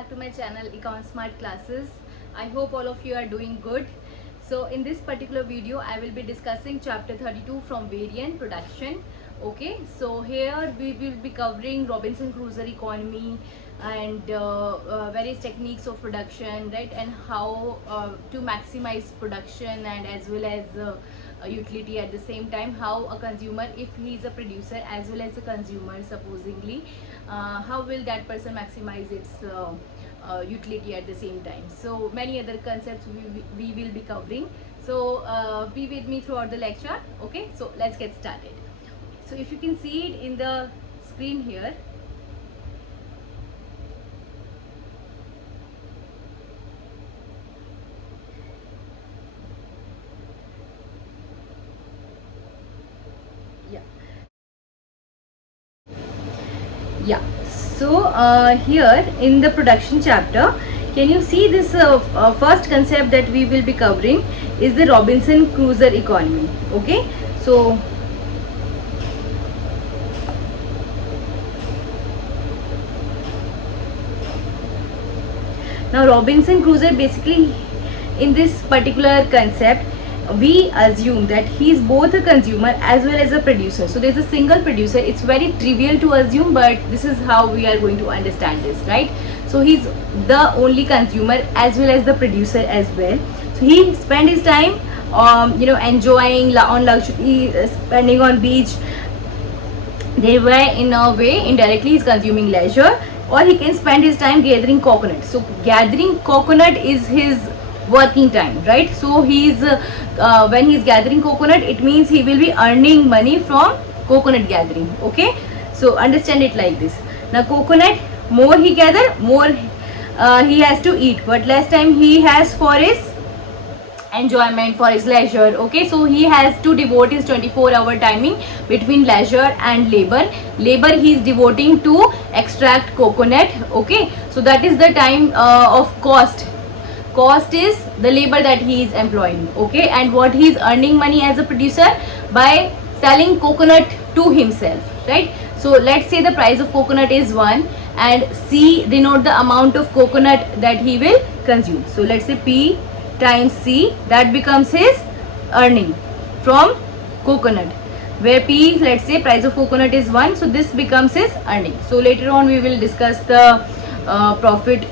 back to my channel Econ Smart Classes. I hope all of you are doing good. So in this particular video I will be discussing chapter 32 from Variant Production. Okay, so here we will be covering Robinson Crusoe economy and various techniques of production, right, and how to maximize production and as well as utility at the same time. How a consumer, if he is a producer as well as a consumer supposedly, how will that person maximize its utility at the same time. So many other concepts we will be covering. So be with me throughout the lecture. Okay, so let's get started. So if you can see it in the screen here, yeah. So here in the production chapter, can you see this first concept that we will be covering is the Robinson Crusoe economy. Okay, so now Robinson Crusoe, basically in this particular concept we assume that he is both a consumer as well as a producer. So there's a single producer. It's very trivial to assume, but this is how we are going to understand this, right? So he's the only consumer as well as the producer as well. So he spend his time enjoying on luxury, spending on beach. They were in a way indirectly he's consuming leisure, or he can spend his time gathering coconut. So gathering coconut is his working time, right? So he's when he's gathering coconut, it means he will be earning money from coconut gathering. Okay, so understand it like this. Now coconut, more he gather, more he has to eat, but less time he has for his enjoyment, for his leisure. Okay, so he has to devote his 24-hour timing between leisure and labor. Labor he is devoting to extract coconut. Okay, so that is the time of cost. Cost is the labor that he is employing. Okay, and what he is earning money as a producer by selling coconut to himself, right? So let's say the price of coconut is 1 and C denote the amount of coconut that he will consume. So let's say P times C, that becomes his earning from coconut, where P, let's say price of coconut is 1, so this becomes his earning. So later on we will discuss the profit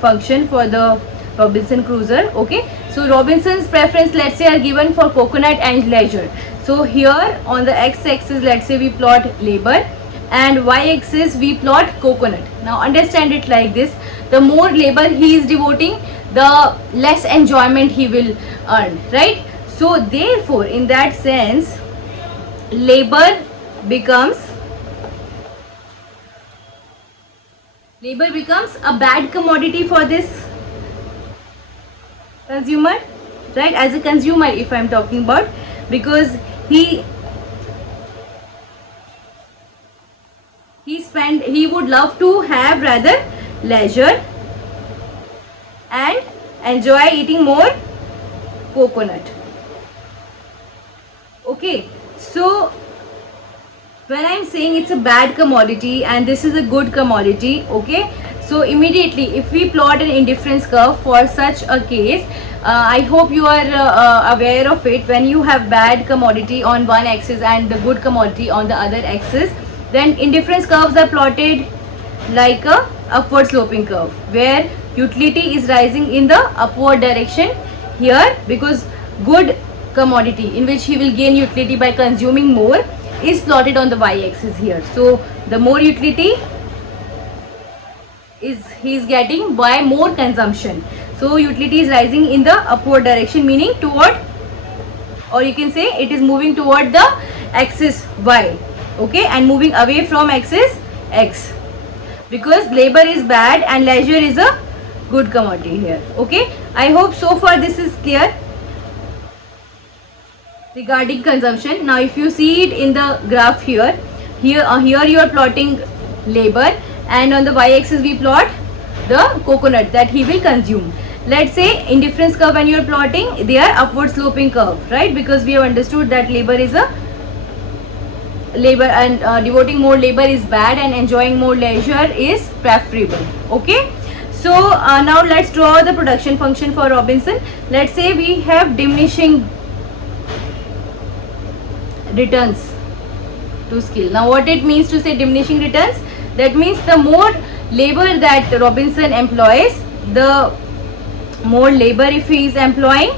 function for the Robinson Crusoe. Okay, so Robinson's preference, let's say, are given for coconut and leisure. So here on the x-axis, let's say we plot labor, and y-axis we plot coconut. Now understand it like this: the more labor he is devoting, the less enjoyment he will earn, right? So therefore in that sense labor becomes a bad commodity for this consumer, right? As a consumer, if I'm talking about, because he would love to have rather leisure and enjoy eating more coconut. Okay, so when I'm saying it's a bad commodity and this is a good commodity, okay, so immediately if we plot an indifference curve for such a case, I hope you are aware of it. When you have bad commodity on one axis and the good commodity on the other axis, then indifference curves are plotted like a upward sloping curve, where utility is rising in the upward direction here, because good commodity in which he will gain utility by consuming more is plotted on the y-axis here. So the more utility is he is getting by more consumption. So utility is rising in the upward direction, meaning toward, or you can say it is moving toward the axis y, okay, and moving away from axis x, because labor is bad and leisure is a good commodity here. Okay, I hope so far this is clear regarding consumption. Now if you see it in the graph here you are plotting labor, and on the y-axis we plot the coconut that he will consume. Let's say indifference curve when you are plotting, they are upward sloping curve, right? Because we have understood that labor is a labor and devoting more labor is bad and enjoying more leisure is preferable. Okay, So now let's draw the production function for Robinson. Let's say we have diminishing returns to skill. Now what it means to say diminishing returns? That means the more labor that Robinson employs, the more labor if he is employing,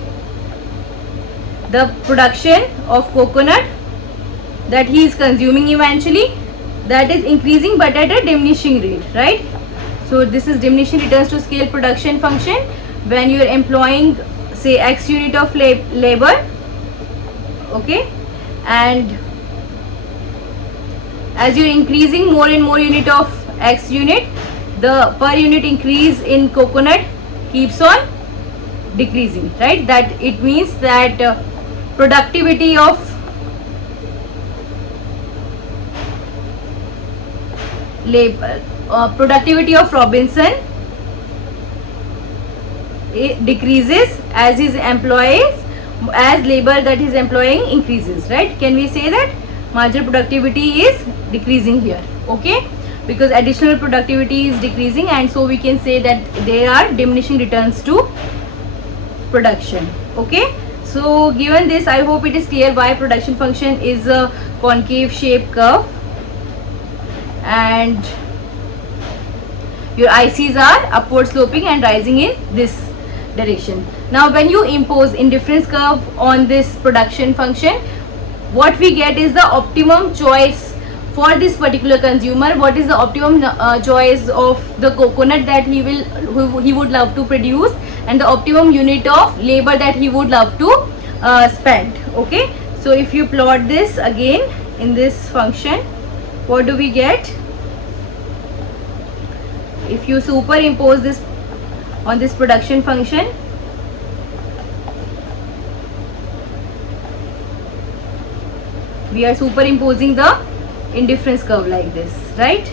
the production of coconut that he is consuming eventually, that is increasing but at a diminishing rate, right? So this is diminishing returns to scale production function when you are employing say x unit of labor, okay, and as you are increasing more and more unit of x unit, the per unit increase in coconut keeps on decreasing, right? That it means that productivity of labor, productivity of Robinson, it decreases as his employees, as labor that he is employing increases, right? Can we say that marginal productivity is decreasing here, okay, because additional productivity is decreasing, and so we can say that there are diminishing returns to production, okay. So given this, I hope it is clear why production function is a concave shape curve and your ICs are upward sloping and rising in this direction. Now when you impose indifference curve on this production function, what we get is the optimum choice for this particular consumer. What is the optimum choice of the coconut that he would love to produce, and the optimum unit of labor that he would love to spend, okay. So if you plot this again in this function, what do we get? If you superimpose this on this production function, we are superimposing the indifference curve like this, right?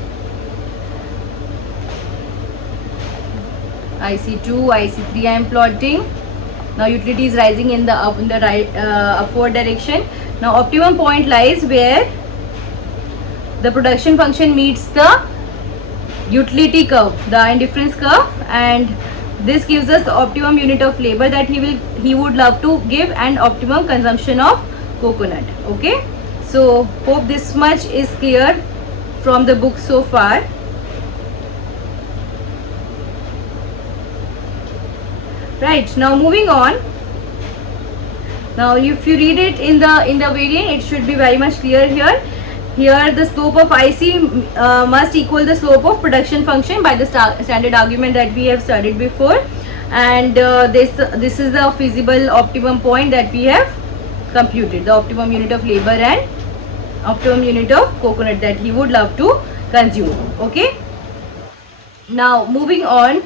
IC2, IC3 I am plotting. Now utility is rising in the upward direction. Now optimum point lies where the production function meets the utility curve, the indifference curve, and this gives us the optimum unit of labor that he would love to give and optimum consumption of coconut, okay. So hope this much is clear from the book so far. Right, now moving on. Now if you read it in the variant, it should be very much clear here. Here the slope of IC must equal the slope of production function by the standard argument that we have studied before, and this is the feasible optimum point that we have computed, the optimum unit of labor and optimum unit of coconut that he would love to consume, okay. Now moving on,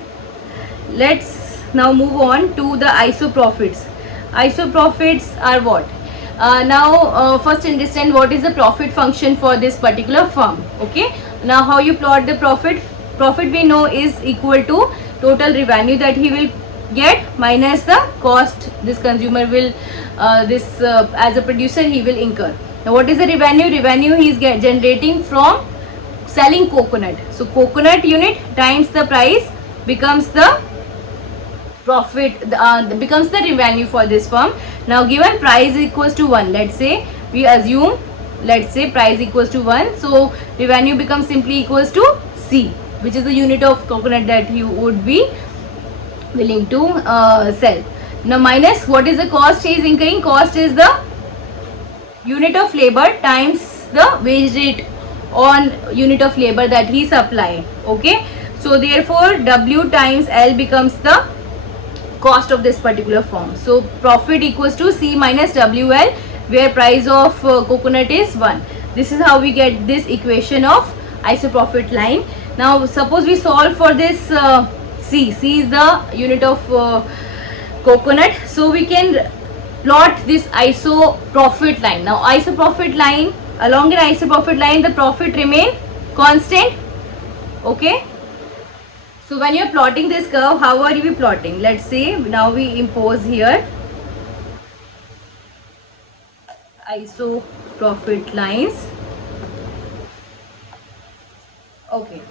let's now move on to the isoprofits. Isoprofits are what? First understand what is the profit function for this particular firm, okay. Now how you plot the profit we know is equal to total revenue that he will get minus the cost this consumer will as a producer he will incur. Now what is the revenue? Revenue he is generating from selling coconut. So coconut unit times the price becomes the profit, becomes the revenue for this firm. Now given price equals to 1, let's say we assume, let's say price equals to 1, so revenue becomes simply equals to C, which is the unit of coconut that you would be willing to sell. Now minus what is the cost he is incurring? Cost is the unit of labor times the wage rate on unit of labor that he is applying, okay. So therefore W times L becomes the cost of this particular firm. So profit equals to C minus WL, where price of coconut is 1. This is how we get this equation of isoprofit line. Now suppose we solve for this C is the unit of coconut, so we can plot this isoprofit line. Now isoprofit line, along an isoprofit line the profit remain constant, okay. So when you are plotting this curve, how are you plotting? Let's say now we impose here isoprofit lines, okay.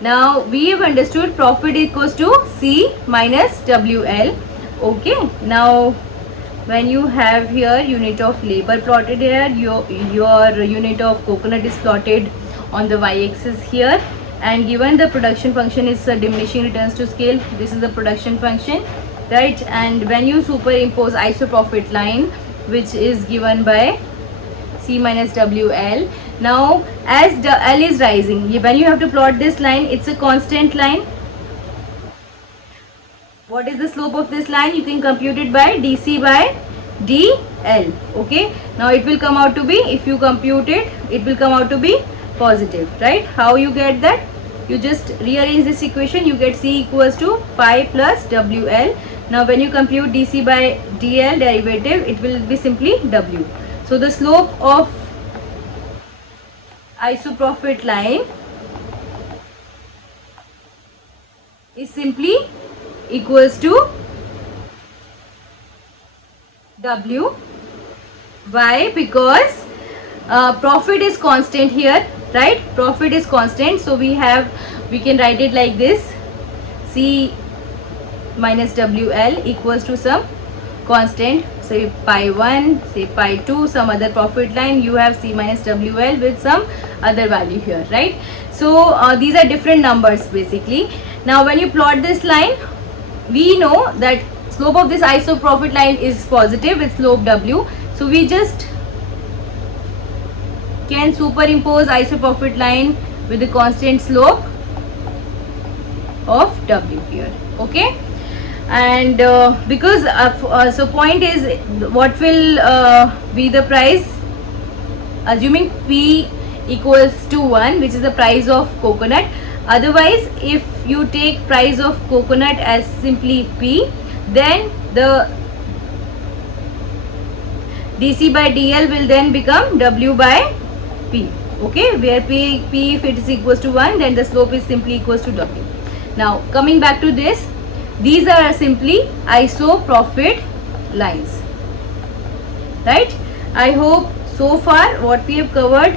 Now we have understood profit equals to C minus WL. Okay, now when you have here unit of labor plotted here, your unit of coconut is plotted on the y-axis here, and given the production function is diminishing returns to scale, this is the production function, right? And when you superimpose iso profit line, which is given by C minus WL, now as the L is rising, when you have to plot this line, it's a constant line. What is the slope of this line? You can compute it by DC by DL. Okay, now it will come out to be, if you compute it, it will come out to be positive, right? How you get that? You just rearrange this equation, you get C equals to pi plus WL. Now when you compute DC by DL derivative, it will be simply W. So the slope of isoprofit line is simply equals to W. Why? Because profit is constant here, right? Profit is constant, so we can write it like this: C minus WL equals to some constant, say pi 1, say pi 2, some other profit line, you have C minus WL with some other value here, right? So these are different numbers basically. Now when you plot this line, we know that slope of this iso profit line is positive with slope W, so we just can superimpose iso profit line with the constant slope of W here. Okay, and because so point is, what will be the price, assuming P equals to 1, which is the price of coconut. Otherwise, if you take price of coconut as simply P, then the DC by DL will then become W by P. Okay, where P if it is equals to 1, then the slope is simply equals to W. Now coming back to this, these are simply iso profit lines, right? I hope so far what we have covered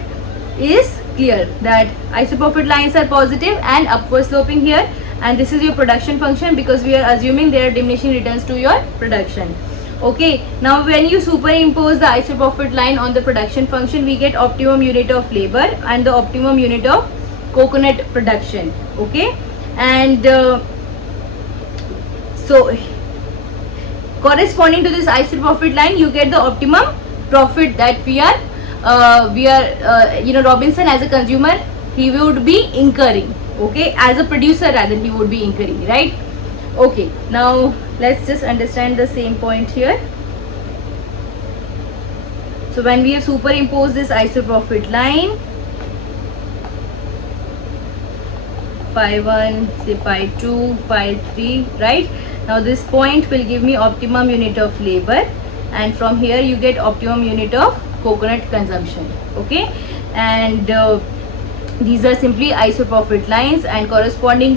is clear, that iso profit lines are positive and upward sloping here, and this is your production function, because we are assuming there are diminishing returns to your production. Okay, now when you superimpose the iso profit line on the production function, we get optimum unit of labor and the optimum unit of coconut production. Okay, and so corresponding to this iso profit line, you get the optimum profit that we are Robinson as a consumer, he would be incurring. Okay, as a producer rather, he would be incurring, right? Okay, now let's just understand the same point here. So when we have superimposed this iso profit line, pi 1, say pi 2, pi 3, right? Now this point will give me optimum unit of labor, and from here you get optimum unit of coconut consumption. Okay, and these are simply iso profit lines, and corresponding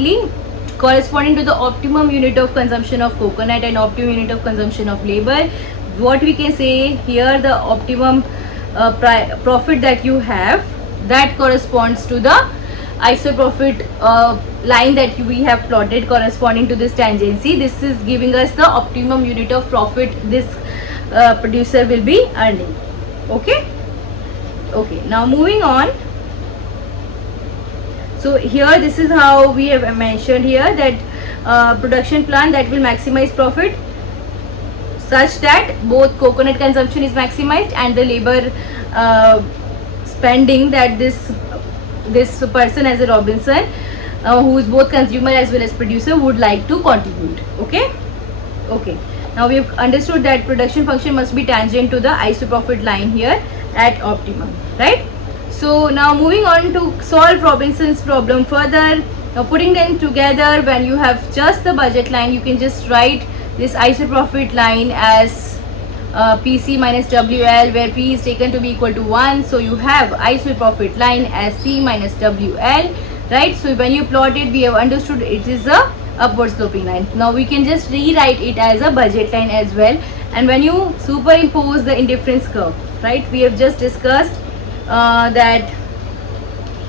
to the optimum unit of consumption of coconut and optimum unit of consumption of labor, what we can say here, the optimum profit that you have, that corresponds to the iso profit line that we have plotted corresponding to this tangency. This is giving us the optimum unit of profit this producer will be earning. Okay, now moving on. So here this is how we have mentioned here that production plan that will maximize profit such that both coconut consumption is maximized and the labor spending that this person as a Robinson who is both consumer as well as producer would like to contribute. Okay, now we have understood that production function must be tangent to the iso profit line here at optimum, right? So now moving on to solve Robinson's problem further. Now putting them together, when you have just the budget line, you can just write this iso profit line as PC minus WL, where P is taken to be equal to 1. So you have iso profit line as C minus WL, right? So when you plot it, we have understood it is a upward sloping line. Now we can just rewrite it as a budget line as well. And when you superimpose the indifference curve, right, we have just discussed that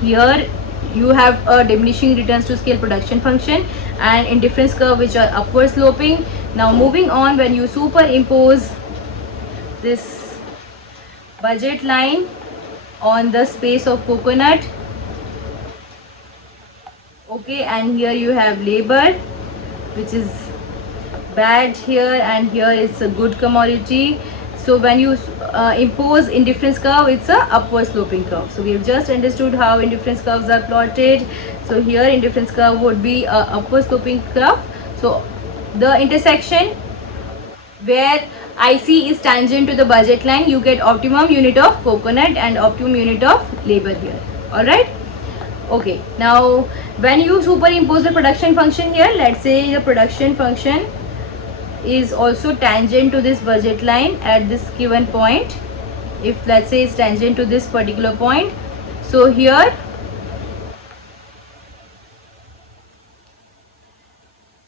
here you have a diminishing returns to scale production function and indifference curve which are upward sloping. Now moving on, when you superimpose this budget line on the space of coconut, okay, and here you have labor which is bad here, and here it's a good commodity. So when you impose indifference curve, it's a upward sloping curve. So we have just understood how indifference curves are plotted. So here indifference curve would be a upward sloping curve. So the intersection where IC is tangent to the budget line, you get optimum unit of coconut and optimum unit of labor here. Alright. Okay. Now when you superimpose the production function here, let's say the production function is also tangent to this budget line at this given point. If let's say it's tangent to this particular point, so here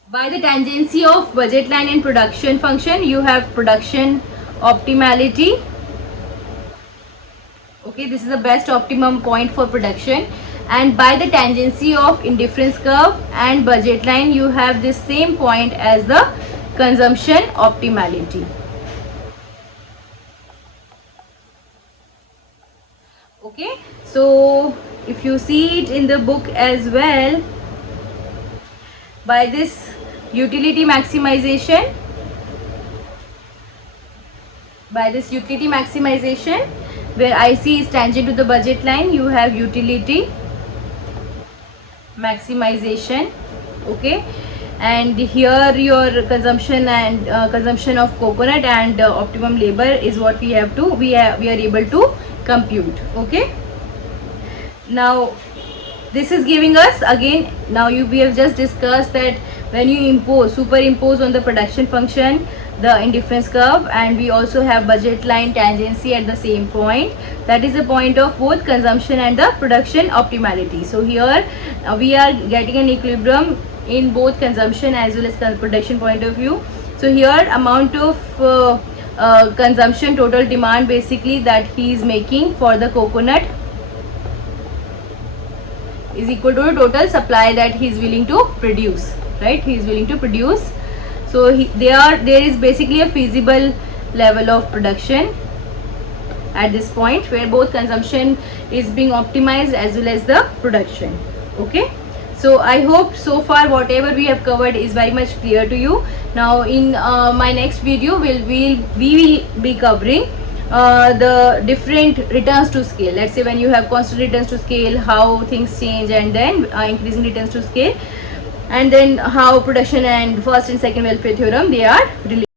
by the tangency of budget line and production function, you have production optimality. Okay, this is the best optimum point for production, and by the tangency of indifference curve and budget line, you have this same point as the consumption optimality. Okay, so if you see it in the book as well, by this utility maximization, where IC is tangent to the budget line, you have utility maximization. Okay, and here your consumption and consumption of coconut and optimum labor is what we have to we are able to compute. Okay, now this is giving us again, now we have just discussed that when you superimpose on the production function the indifference curve, and we also have budget line tangency at the same point, that is the point of both consumption and the production optimality. So here we are getting an equilibrium in both consumption as well as production point of view. So here amount of consumption, total demand basically that he is making for the coconut is equal to the total supply that he is willing to produce, right? He is willing to produce. So there is basically a feasible level of production at this point where both consumption is being optimized as well as the production. Okay, so I hope so far whatever we have covered is very much clear to you. Now in my next video we will be covering the different returns to scale. Let's say when you have constant returns to scale, how things change, and then increasing returns to scale, and then how production and first and second welfare theorem they are related.